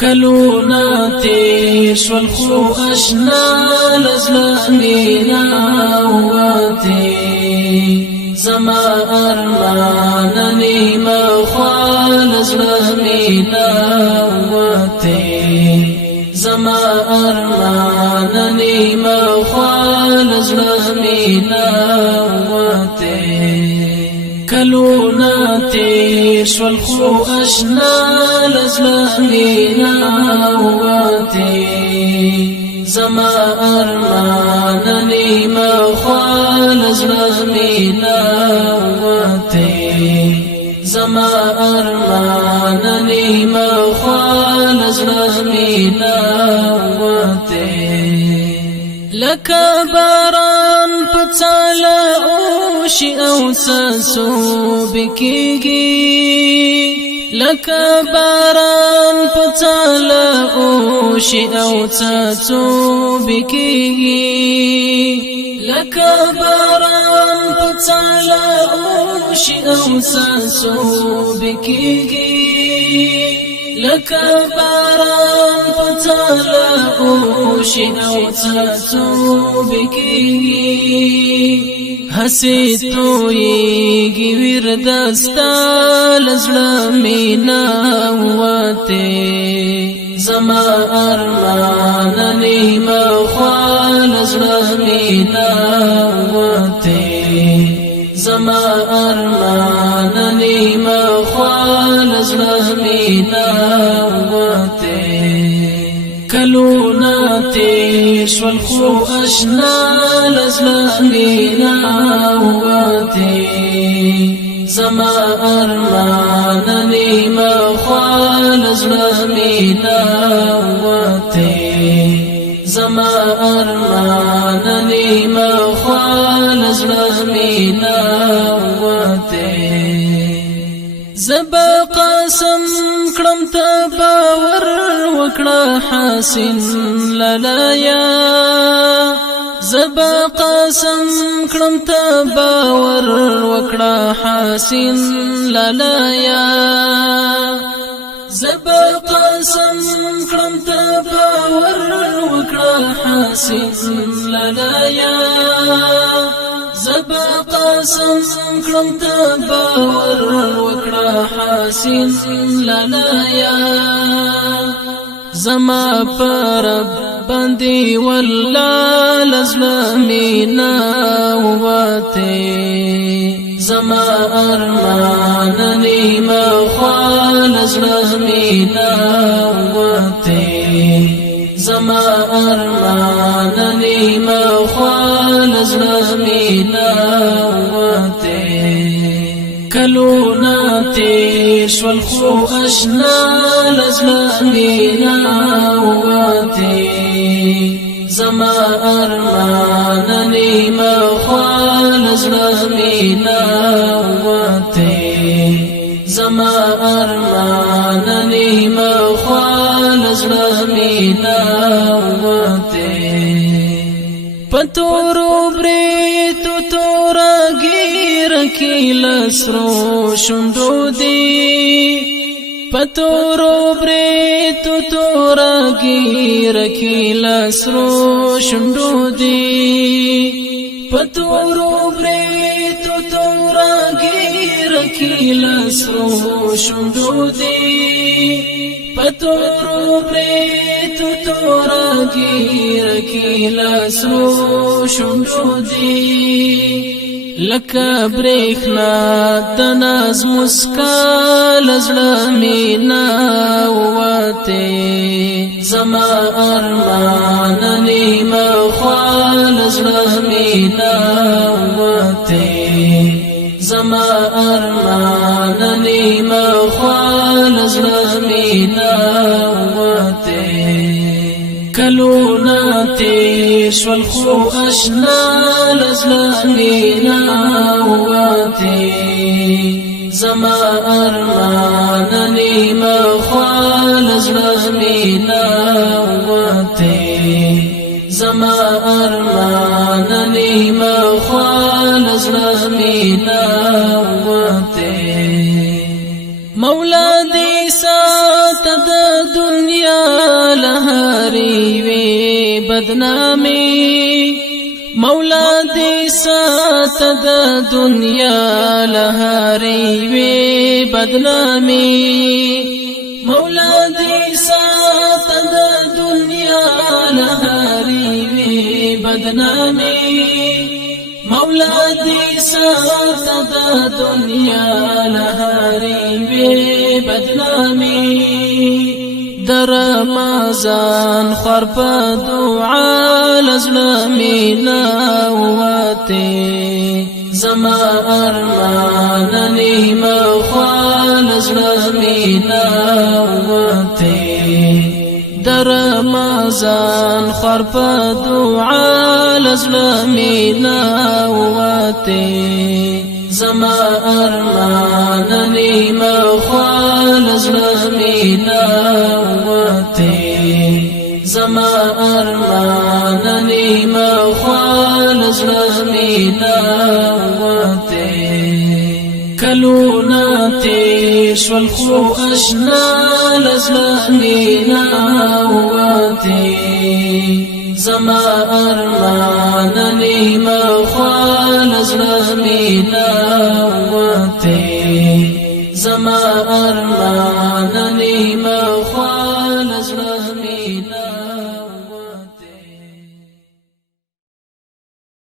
کلونا تیر شول خو اشنا لزلمینا واتی زما ارمان نیما خوال لزلمینا واتی زما ارمان نیما خوال لزلمینا واتی کلونا تیر شول خو اشنا لزلمینا واتی زما ارمان نیما خوال لزلمینا واتی زما ارمان نیما خوال لزلمینا واتی لکه باران پڅاله اوشي او ساسو بکیږي لکه باران پڅاله اوشي او ساسو بکیږي لکه باران پڅاله اوشي او ساسو بکیږي لکه باران پڅاله اوشي او ساسو بکیږي हसी तोयेगी विरदस्ता लजड़ा मीना वाते जमा अरमान नीमा ख्वाल लजड़ा मीना वाते जमा अरमान नीमा ख्वाल लजड़ा मीना वाते कलूना تیش والخو اشنا لزلمینا واتی زما ارمان نیما خوال لزلمینا واتی زما ارمان نیما خوال لزلمینا واتی زبا قاسم کړم ته باور وکړه حسین للایا زبا قاسم کړم ته باور وکړه حسین للایا زبا قاسم کړم ته باور وکړه حسین للایا زبا قاسم کړم ته باور وکړه حسین للایا زما پر باندې والله لزلمینا واته زما ارمان نیما خوال لزلمینا واته زما ارمان نیما خوال لزلمینا واته کلونا تیر شول خو اشنا لزلمینا واتی زما ارمان نیما خوال لزلمینا واتی زما ارمان نیما خوال لزلمینا واتی پتورو بریتو تورا گیر کی لسرو شندو دی پتورو بریتو تورا گیر کی لسرو شندو دی پتورو بریتو تورا گیر کی لسرو شندو دی پتورو بریتو تورا گیر کی لسرو شندو دی لکه برېښنا د ناز مسکا لزلمینا واته زما ارمان نیما خوال لزلمینا واته زما ارمان نیما خوال لزلمینا واته کلونا تیر شول خو اشنا لزلمینا واتی زما ارمان نیما خوال لزلمینا واتی زما ارمان نیما خوال لزلمینا واتی مولا دی سات د دنیا بدنامي مولا دې سات د دنیا لهاري وي بدنامي مولا دې سات د دنیا لهاري وي بدنامي مولا دې سات د دنیا لهاري وي بدنامي در رمضان خور په دعا لزلمینا واته زما ارمان نیمه خوا لزلمینا واته در رمضان خور په دعا لزلمینا واته زما ارمان نیمه خوا لزلمینا زما ارمان نیمه خوا لزلمینا کلونا تیش والخو اشنا لزلمینا زما ارمان نیمه خوا لزلمینا زما ارمان نیمه خوا